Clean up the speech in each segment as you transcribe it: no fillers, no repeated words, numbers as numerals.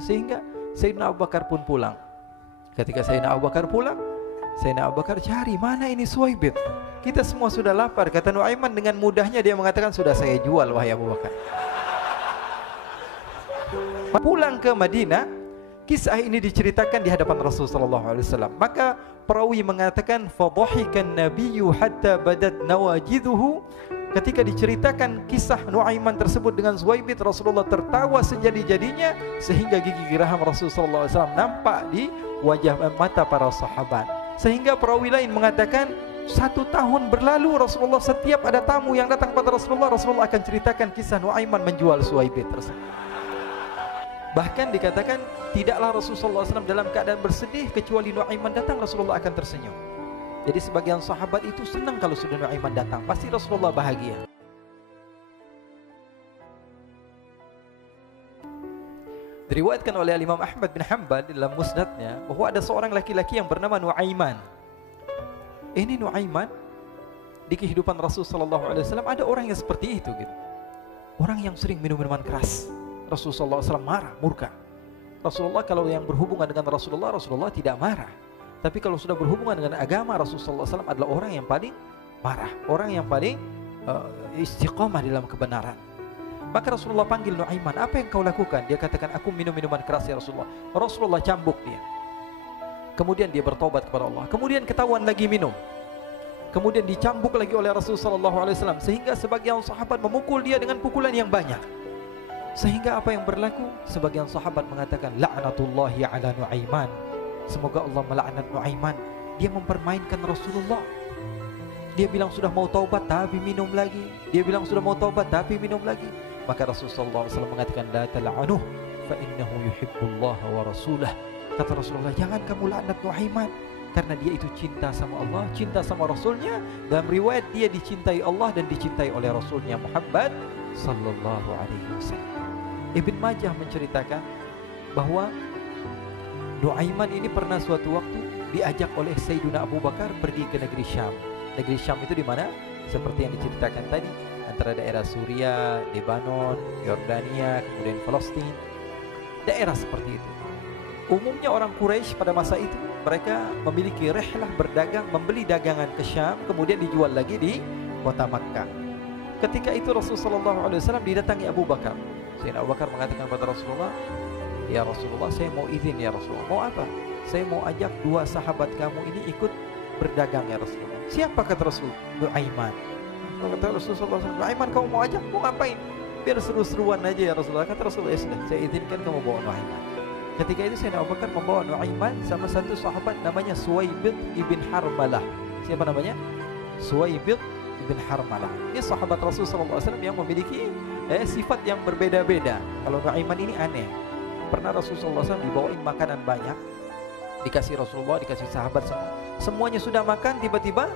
sehingga Sayyidina Abu Bakar pun pulang. Ketika Sayyidina Abu Bakar pulang, Sayyidina Abu Bakar cari, mana ini Suwaibit? Kita semua sudah lapar. Kata Nuaiman dengan mudahnya dia mengatakan, sudah saya jual wahai Abu Bakar. Pulang ke Madinah, kisah ini diceritakan di hadapan Rasulullah SAW. Maka perawi mengatakan, fadhahikan nabiyyu hatta badat nawajiduhu. Ketika diceritakan kisah Nuaiman tersebut dengan Suwaibit, Rasulullah tertawa sejadi-jadinya sehingga gigi geraham Rasulullah SAW nampak di wajah mata para sahabat. Sehingga perawi lain mengatakan 1 tahun berlalu Rasulullah setiap ada tamu yang datang pada Rasulullah, Rasulullah akan ceritakan kisah Nuaiman menjual Suwaibit tersebut. Bahkan dikatakan tidaklah Rasulullah SAW dalam keadaan bersedih kecuali Nuaiman datang Rasulullah akan tersenyum. Jadi sebagian sahabat itu senang kalau sudah Nuaiman datang, pasti Rasulullah bahagia. Diriwayatkan oleh Imam Ahmad bin Hanbal dalam musnadnya bahwa ada seorang laki-laki yang bernama Nuaiman. Ini Nuaiman di kehidupan Rasulullah SAW ada orang yang seperti itu gitu. Orang yang sering minum minuman keras. Rasulullah SAW marah, murka. Rasulullah kalau yang berhubungan dengan Rasulullah tidak marah. Tapi kalau sudah berhubungan dengan agama, Rasulullah SAW adalah orang yang paling marah, orang yang paling istiqamah dalam kebenaran. Maka Rasulullah panggil Nuaiman, apa yang kau lakukan? Dia katakan, aku minum minuman keras ya Rasulullah. Rasulullah cambuk dia. Kemudian dia bertobat kepada Allah. Kemudian ketahuan lagi minum. Kemudian dicambuk lagi oleh Rasulullah SAW, sehingga sebagian sahabat memukul dia dengan pukulan yang banyak. Sehingga apa yang berlaku? Sebagian sahabat mengatakan, la'natullahi ala Nuaiman. Semoga Allah melaknat Nuaiman. Dia mempermainkan Rasulullah. Dia bilang sudah mau taubat tapi minum lagi. Dia bilang sudah mau taubat tapi minum lagi. Maka Rasulullah SAW mengatakan, la tal'anuh fa innahu yuhibbullaha wa rasulah. Kata Rasulullah, jangan kamu laknat Nuaiman, karena dia itu cinta sama Allah, cinta sama Rasulnya. Dalam riwayat dia dicintai Allah dan dicintai oleh Rasulnya Muhammad sallallahu alaihi wasallam. Ibn Majah menceritakan bahwa Nuaiman ini pernah suatu waktu diajak oleh Sayyidina Abu Bakar pergi ke negeri Syam. Negeri Syam itu di mana? Seperti yang diceritakan tadi, antara daerah Suriah, Lebanon, Yordania, kemudian Palestina. Daerah seperti itu. Umumnya orang Quraisy pada masa itu mereka memiliki rihlah berdagang, membeli dagangan ke Syam, kemudian dijual lagi di kota Makkah. Ketika itu Rasulullah SAW didatangi Abu Bakar. Sayyidina Abu Bakar mengatakan kepada Rasulullah, ya Rasulullah, saya mau izin ya Rasulullah. Mau apa? Saya mau ajak 2 sahabat kamu ini ikut berdagang ya Rasulullah. Siapa kata Rasul? Nuaiman. Kata Rasulullah, Nuaiman kamu mau ajak? Mau ngapain? Biar seru-seruan aja ya Rasulullah. Kata Rasulullah, ya sudah, saya izinkan kamu bawa Nuaiman. Ketika itu Sayyidina Abu Bakar membawa Nuaiman sama satu sahabat namanya Suwaibit ibn Harmalah. Siapa namanya? Suwaibit ibn Harmalah. Ini sahabat Rasulullah SAW yang memiliki sifat yang berbeda-beda. Kalau Nuaiman ini aneh. Pernah Rasulullah SAW dibawain makanan banyak, dikasih Rasulullah, dikasih sahabat semua. Semuanya sudah makan, tiba-tiba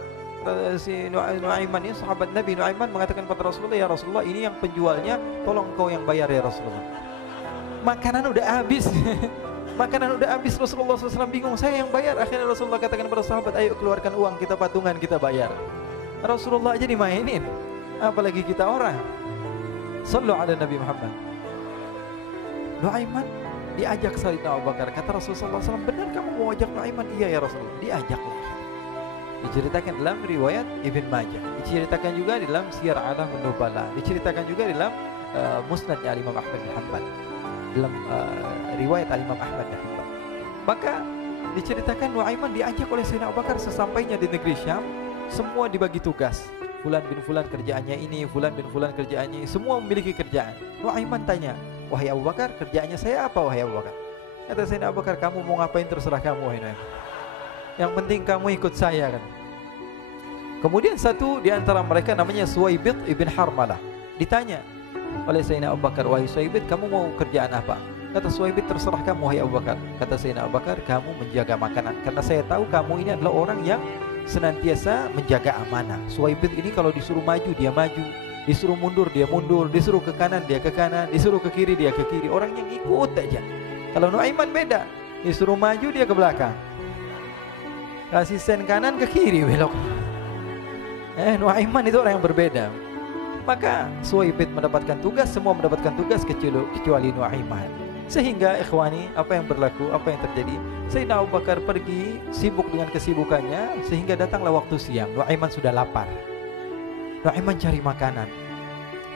si Nuaiman ini, sahabat Nabi Nuaiman mengatakan kepada Rasulullah, ya Rasulullah, ini yang penjualnya, tolong kau yang bayar ya Rasulullah. Makanan udah habis. Makanan udah habis, Rasulullah SAW bingung, saya yang bayar. Akhirnya Rasulullah katakan kepada sahabat, ayo keluarkan uang, kita patungan, kita bayar. Rasulullah aja dimainin, apalagi kita orang. Sallu ala Nabi Muhammad. Nuaiman diajak Sayyidina Abu Bakar. Kata Rasulullah SAW, benar kamu mau ajak Nuaiman? Iya ya Rasulullah. Diajak. Diceritakan dalam riwayat Ibn Majah, diceritakan juga dalam Siyar A'lam An-Nubala, diceritakan juga dalam Musnadnya Imam Ahmad bin Hanbal, dalam riwayat Imam Ahmad bin Hanbal. Maka diceritakan Nuaiman diajak oleh Sayyidina Abu Bakar. Sesampainya di negeri Syam, semua dibagi tugas. Fulan bin Fulan kerjaannya ini, Fulan bin Fulan kerjaannya ini, semua memiliki kerjaan. Nuaiman tanya, wahai Abu Bakar, kerjaannya saya apa wahai Abu Bakar? Kata Sayyidina Abu Bakar, kamu mau ngapain terserah kamu wahai Nuaiman. Yang penting kamu ikut saya kan. Kemudian satu di antara mereka namanya Suwaibit ibn Harmalah. Ditanya oleh Sayyidina Abu Bakar, wahai Suwaibit, kamu mau kerjaan apa? Kata Suwaibit, terserah kamu wahai Abu Bakar. Kata Sayyidina Abu Bakar, kamu menjaga makanan, karena saya tahu kamu ini adalah orang yang senantiasa menjaga amanah. Suwaibit ini kalau disuruh maju dia maju, disuruh mundur dia mundur, disuruh ke kanan dia ke kanan, disuruh ke kiri dia ke kiri. Orang yang ikut aja. Kalau Nuaiman beda, disuruh maju dia ke belakang, kasih sen kanan ke kiri belok. Nuaiman itu orang yang berbeda. Maka Suwaibit mendapatkan tugas, semua mendapatkan tugas kecuali Nuaiman. Sehingga ikhwani, apa yang berlaku, apa yang terjadi? Sayyidina Abu Bakar pergi sibuk dengan kesibukannya, sehingga datanglah waktu siang. Nuaiman sudah lapar. Nuaiman cari makanan.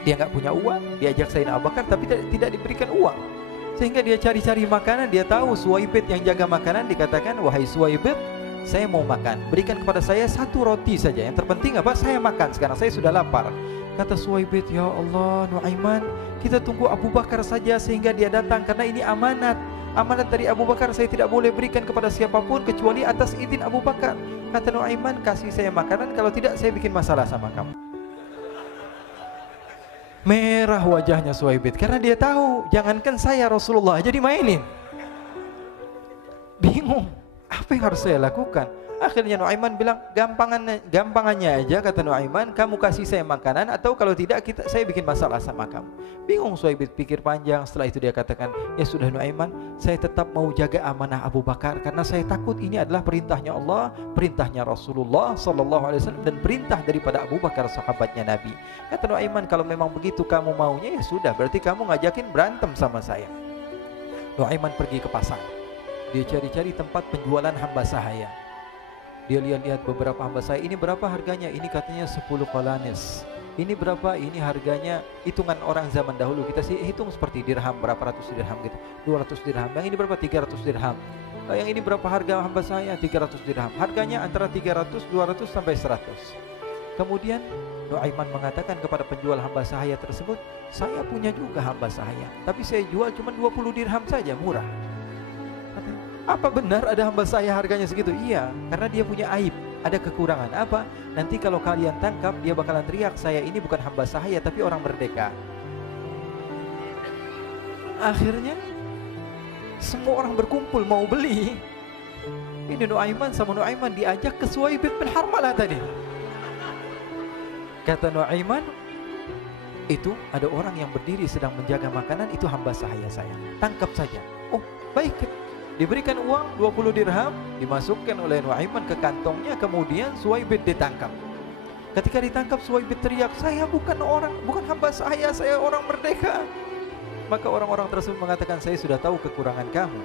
Dia nggak punya uang, diajak Sayyidina Abu Bakar tapi tidak diberikan uang. Sehingga dia cari-cari makanan, dia tahu Suwaibit yang jaga makanan, dikatakan, "Wahai Suwaibit, saya mau makan. Berikan kepada saya 1 roti saja. Yang terpenting apa? Saya makan sekarang, saya sudah lapar." Kata Suwaibit, "Ya Allah, Nuaiman, kita tunggu Abu Bakar saja sehingga dia datang, karena ini amanat. Amanat dari Abu Bakar, saya tidak boleh berikan kepada siapapun kecuali atas izin Abu Bakar." Kata Nuaiman, "Kasih saya makanan, kalau tidak saya bikin masalah sama kamu." Merah wajahnya Suwaibit karena dia tahu, jangankan saya, Rasulullah aja dimainin. Bingung, apa yang harus saya lakukan? Akhirnya Nuaiman bilang, gampangannya aja, kata Nuaiman, kamu kasih saya makanan, atau kalau tidak saya bikin masalah sama kamu. Bingung Suwaibit, pikir panjang. Setelah itu dia katakan, ya sudah Nuaiman, saya tetap mau jaga amanah Abu Bakar, karena saya takut ini adalah perintahnya Allah, perintahnya Rasulullah SAW, dan perintah daripada Abu Bakar, sahabatnya Nabi. Kata Nuaiman, kalau memang begitu kamu maunya, ya sudah, berarti kamu ngajakin berantem sama saya. Nuaiman pergi ke pasar. Dia cari-cari tempat penjualan hamba sahaya. Dia lihat-lihat beberapa hamba sahaya. Ini berapa harganya? Ini katanya 10 qalanis. Ini berapa? Ini harganya hitungan orang zaman dahulu. Kita sih hitung seperti dirham, berapa ratus dirham gitu. 200 dirham. Yang ini berapa? 300 dirham. Yang ini berapa harga hamba sahaya? 300 dirham. Harganya antara 300, 200 sampai 100. Kemudian Nuaiman mengatakan kepada penjual hamba sahaya tersebut, saya punya juga hamba sahaya, tapi saya jual cuma 20 dirham saja, murah. Apa benar ada hamba saya harganya segitu? Iya, karena dia punya aib, ada kekurangan. Apa? Nanti kalau kalian tangkap, dia bakalan teriak, saya ini bukan hamba sahaya tapi orang merdeka. Akhirnya semua orang berkumpul mau beli. Ini Nuaiman sama Nuaiman diajak ke Suwaibit bin Harmalah tadi. Kata Nuaiman, itu ada orang yang berdiri sedang menjaga makanan, itu hamba sahaya saya, tangkap saja. Oh baik. Diberikan uang 20 dirham, dimasukkan oleh Nuaiman ke kantongnya, kemudian Suwaibit ditangkap. Ketika ditangkap, Suwaibit teriak, saya bukan hamba saya orang merdeka. Maka orang-orang tersebut mengatakan, saya sudah tahu kekurangan kamu.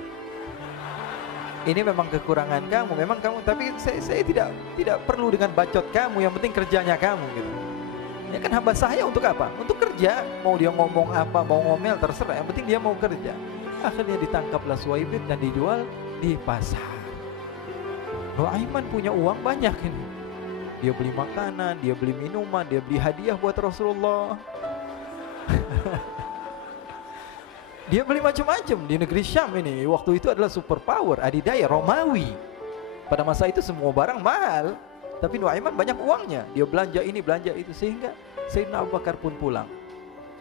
Ini memang kekurangan kamu, memang kamu, tapi saya tidak perlu dengan bacot kamu, yang penting kerjanya kamu gitu. Ya kan hamba saya untuk apa? Untuk kerja, mau dia ngomong apa, mau ngomel terserah, yang penting dia mau kerja. Akhirnya ditangkaplah Suwaibit dan dijual di pasar. Nuaiman punya uang banyak ini. Dia beli makanan, dia beli minuman, dia beli hadiah buat Rasulullah. Dia beli macam-macam di negeri Syam ini. Waktu itu adalah superpower, adidaya Romawi. Pada masa itu semua barang mahal, tapi Nuaiman banyak uangnya. Dia belanja ini, belanja itu, sehingga Sayyidina Abu Bakar pun pulang.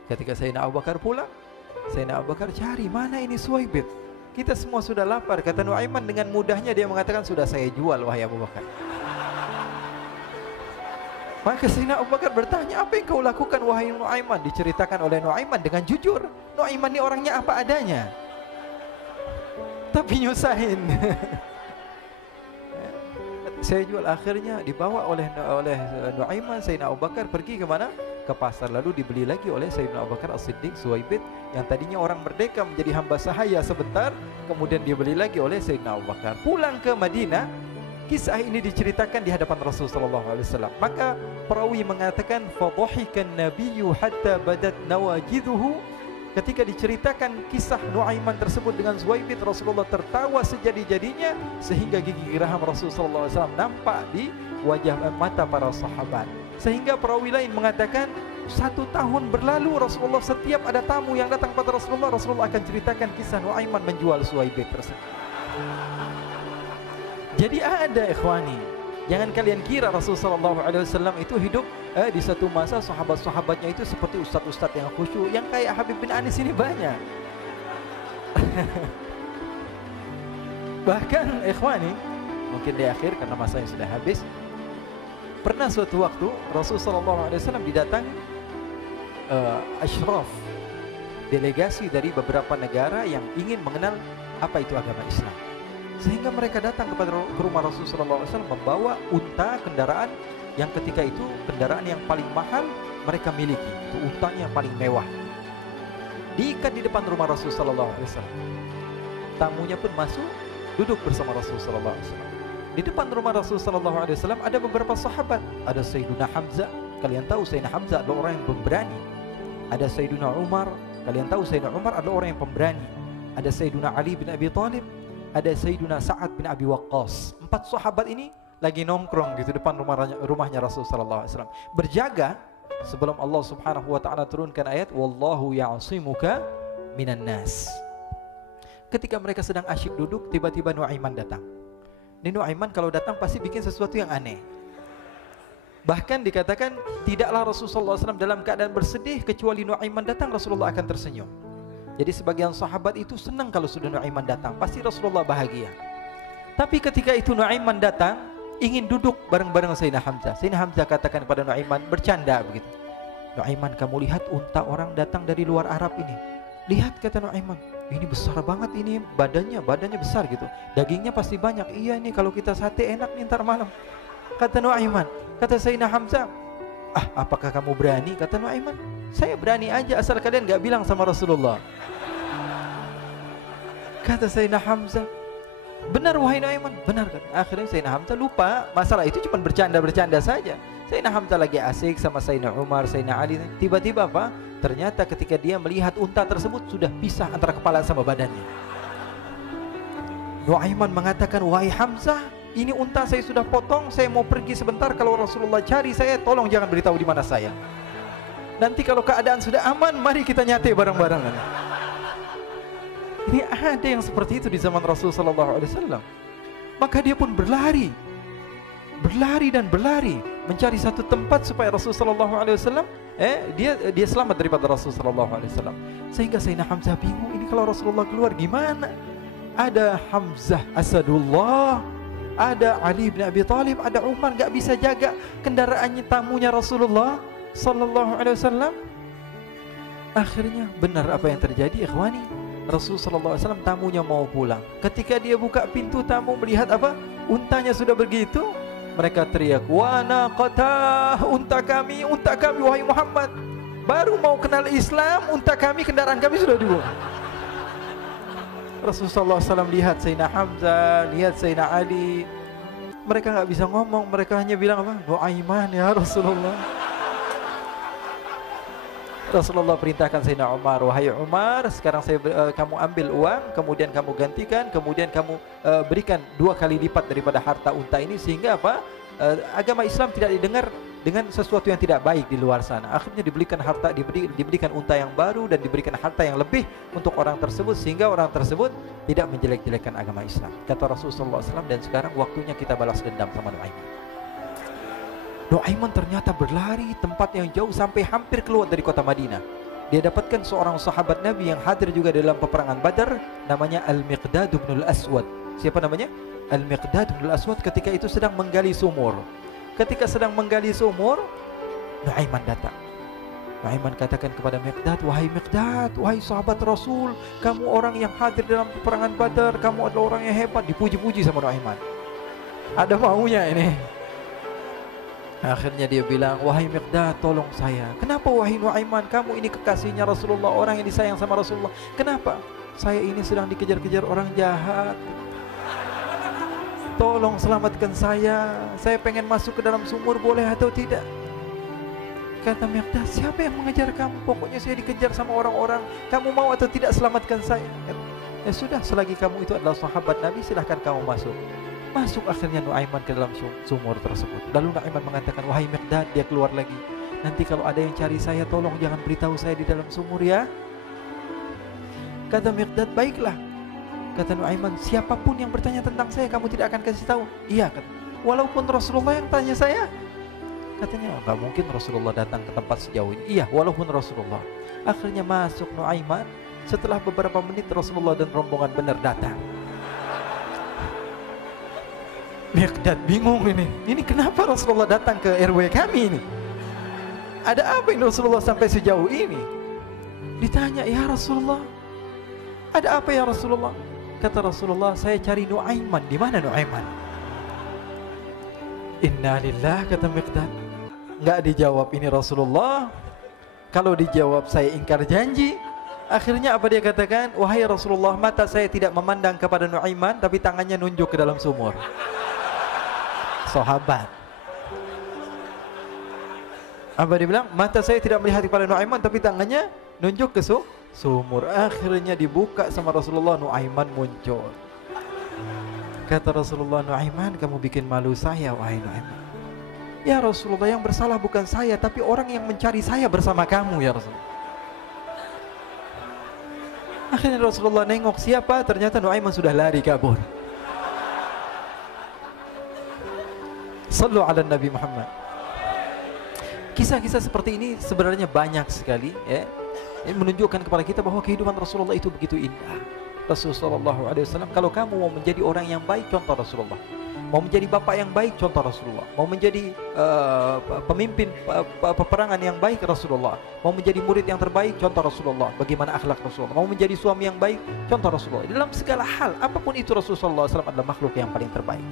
Ketika Sayyidina Abu Bakar pulang, Sayyidina Abu Bakar cari, mana ini Suwaibit? Kita semua sudah lapar. Kata Nuaiman dengan mudahnya dia mengatakan, sudah saya jual wahai Abu Bakar. Maka Sayyidina Abu Bakar bertanya, apa yang kau lakukan wahai Nuaiman? Diceritakan oleh Nuaiman dengan jujur. Nuaiman ini orangnya apa adanya, tapi nyusahin. Saya jual. Akhirnya dibawa oleh Nuaiman, Sayyidina Abu Bakar pergi ke mana? Ke pasar. Lalu dibeli lagi oleh Sayyidina Abu Bakar As-Siddiq, Suwaibit yang tadinya orang merdeka menjadi hamba sahaya sebentar, kemudian dibeli lagi oleh Sayyidina Abu Bakar. Pulang ke Madinah, kisah ini diceritakan di hadapan Rasulullah SAW. Maka perawi mengatakan, fadhahikan nabiyyu hatta badat nawajiduhu. Ketika diceritakan kisah Nuaiman tersebut dengan Suwaibit, Rasulullah tertawa sejadi-jadinya sehingga gigi geraham Rasulullah SAW nampak di wajah mata para sahabat. Sehingga perawi lain mengatakan 1 tahun berlalu Rasulullah, setiap ada tamu yang datang pada Rasulullah, Rasulullah akan ceritakan kisah Nuaiman menjual Suwaibit tersebut. Jadi ada ikhwani, jangan kalian kira Rasulullah SAW itu hidup di satu masa sahabat-sahabatnya itu seperti ustadz-ustadz yang khusyuk, yang kayak Habib bin Anis ini banyak. Bahkan ikhwani, mungkin di akhir karena masanya sudah habis, pernah suatu waktu Rasulullah SAW didatangi asyraf, delegasi dari beberapa negara yang ingin mengenal apa itu agama Islam. Sehingga mereka datang ke rumah Rasulullah SAW membawa unta, kendaraan yang ketika itu kendaraan yang paling mahal mereka miliki, itu untanya yang paling mewah. diikat di depan rumah Rasul sallallahu alaihi wasallam. Tamunya pun masuk, duduk bersama Rasul sallallahu alaihi wasallam. Di depan rumah Rasul sallallahu alaihi wasallam ada beberapa sahabat. Ada Sayyiduna Hamzah. Kalian tahu Sayyidina Hamzah adalah orang yang pemberani. Ada Sayyiduna Umar. Kalian tahu Sayyidina Umar adalah orang yang pemberani. Ada Sayyiduna Ali bin Abi Thalib. Ada Sayyiduna Sa'ad bin Abi Waqqas. 4 sahabat ini lagi nongkrong gitu depan rumahnya Rasul sallallahu alaihi wasallam, berjaga sebelum Allah Subhanahu wa taala turunkan ayat wallahu ya'simuka minan nas. Ketika mereka sedang asyik duduk, tiba-tiba Nuaiman datang. Ini Nuaiman kalau datang pasti bikin sesuatu yang aneh. Bahkan dikatakan tidaklah Rasulullah SAW dalam keadaan bersedih, kecuali Nuaiman datang Rasulullah akan tersenyum. Jadi sebagian sahabat itu senang kalau sudah Nuaiman datang, pasti Rasulullah bahagia. Tapi ketika itu Nuaiman datang, ingin duduk bareng-bareng Sayyidina Hamzah. Sayyidina Hamzah katakan kepada Nuaiman, bercanda begitu. Nuaiman, kamu lihat unta orang datang dari luar Arab ini. Lihat, kata Nuaiman, ini besar banget ini, badannya besar gitu. Dagingnya pasti banyak. Iya, ini kalau kita sate enak nih ntar malam. Kata Nuaiman. Kata Sayyidina Hamzah, apakah kamu berani? Kata Nuaiman, saya berani aja asal kalian gak bilang sama Rasulullah. Kata Sayyidina Hamzah, benar wahai Nuaiman, benar kan? Akhirnya Sayyidina Hamzah lupa masalah itu, cuma bercanda-bercanda saja. Sayyidina Hamzah lagi asik sama Sayyidina Umar, Sayyidina Ali. Tiba-tiba apa? Ternyata ketika dia melihat unta tersebut sudah pisah antara kepala sama badannya. Nuaiman mengatakan, wahai Hamzah, ini unta saya sudah potong, saya mau pergi sebentar. Kalau Rasulullah cari saya, tolong jangan beritahu di mana saya. Nanti kalau keadaan sudah aman, mari kita nyate bareng-bareng. Ini ada yang seperti itu di zaman Rasul sallallahu alaihi wasallam. Maka dia pun berlari dan berlari mencari satu tempat supaya Rasul sallallahu alaihi wasallam dia selamat daripada Rasul sallallahu alaihi wasallam. Sehingga Sayyidina Hamzah bingung, ini kalau Rasulullah keluar gimana? Ada Hamzah Asadullah, ada Ali bin Abi Thalib, ada Umar, gak bisa jaga kendaraannya tamunya Rasulullah sallallahu alaihi wasallam. Akhirnya benar apa yang terjadi, ikhwani. Rasul sallallahu alaihi wasallam tamunya mau pulang. Ketika dia buka pintu tamu melihat apa? Untanya sudah begitu. Mereka teriak, "Wa naqata, unta kami wahai Muhammad. Baru mau kenal Islam, unta kami, kendaraan kami sudah dibuang." Rasulullah SAW lihat Sayyidina Hamzah, lihat Sayyidina Ali. Mereka nggak bisa ngomong, mereka hanya bilang apa? Nuaiman ya Rasulullah. Rasulullah perintahkan Sayyidina Umar, wahai Umar, sekarang kamu ambil uang, kemudian kamu gantikan, kemudian kamu berikan 2 kali lipat daripada harta unta ini, sehingga apa? Agama Islam tidak didengar dengan sesuatu yang tidak baik di luar sana. Akhirnya diberikan harta, diberikan unta yang baru dan diberikan harta yang lebih untuk orang tersebut, sehingga orang tersebut tidak menjelek-jelekan agama Islam. Kata Rasulullah SAW, dan sekarang waktunya kita balas dendam sama Nuaiman. Nuaiman ternyata berlari tempat yang jauh sampai hampir keluar dari kota Madinah. Dia dapatkan seorang sahabat Nabi yang hadir juga dalam peperangan Badar, namanya Al-Miqdad bin Al-Aswad. Siapa namanya? Al-Miqdad bin Al-Aswad ketika itu sedang menggali sumur. Ketika sedang menggali sumur, Nuaiman datang. Nuaiman katakan kepada Miqdad, wahai Miqdad, wahai sahabat Rasul, kamu orang yang hadir dalam peperangan Badar, kamu adalah orang yang hebat. Dipuji-puji sama Nuaiman. Ada maunya ini. Akhirnya dia bilang, wahai Miqdad, tolong saya. Kenapa wahai Nuaiman, kamu ini kekasihnya Rasulullah, orang yang disayang sama Rasulullah. Kenapa? Saya ini sedang dikejar-kejar orang jahat. Tolong selamatkan saya. Saya pengen masuk ke dalam sumur, boleh atau tidak? Kata Miqdad, siapa yang mengejar kamu? Pokoknya saya dikejar sama orang-orang. Kamu mau atau tidak selamatkan saya? Ya sudah, selagi kamu itu adalah sahabat Nabi, silahkan kamu masuk. Masuk akhirnya Nuaiman ke dalam sumur tersebut. Lalu Nuaiman mengatakan, wahai Miqdad, dia keluar lagi. Nanti kalau ada yang cari saya, tolong jangan beritahu saya di dalam sumur ya. Kata Miqdad, baiklah. Kata Nuaiman, siapapun yang bertanya tentang saya, kamu tidak akan kasih tahu. Iya, kata. Walaupun Rasulullah yang tanya saya. Katanya, enggak mungkin Rasulullah datang ke tempat sejauh ini. Iya, walaupun Rasulullah. Akhirnya masuk Nuaiman. Setelah beberapa menit Rasulullah dan rombongan benar datang. Miqdad bingung ini. Ini kenapa Rasulullah datang ke RW kami ini? Ada apa ini Rasulullah sampai sejauh ini? Ditanya, ya Rasulullah, ada apa ya Rasulullah? Kata Rasulullah, saya cari Nuaiman. Di mana Nuaiman? Innalillah, kata Miqdad. Enggak dijawab ini Rasulullah. Kalau dijawab saya ingkar janji. Akhirnya apa dia katakan? Wahai Rasulullah, mata saya tidak memandang kepada Nuaiman, tapi tangannya nunjuk ke dalam sumur. Sahabat. Apa dia bilang? Mata saya tidak melihat kepada Nuaiman, tapi tangannya nunjuk ke sumur. Akhirnya dibuka sama Rasulullah, Nuaiman muncul. Kata Rasulullah, Nuaiman, kamu bikin malu saya, wahai Nuaiman. Ya Rasulullah, yang bersalah bukan saya, tapi orang yang mencari saya bersama kamu, ya Rasulullah. Akhirnya Rasulullah nengok, siapa? Ternyata Nuaiman sudah lari kabur. Sallu ala Nabi Muhammad. Kisah-kisah seperti ini sebenarnya banyak sekali, ya. Ini menunjukkan kepada kita bahwa kehidupan Rasulullah itu begitu indah. Rasulullah SAW, kalau kamu mau menjadi orang yang baik, contoh Rasulullah. Mau menjadi bapak yang baik, contoh Rasulullah. Mau menjadi pemimpin peperangan yang baik, Rasulullah. Mau menjadi murid yang terbaik, contoh Rasulullah. Bagaimana akhlak Rasulullah. Mau menjadi suami yang baik, contoh Rasulullah. Dalam segala hal, apapun itu, Rasulullah SAW adalah makhluk yang paling terbaik.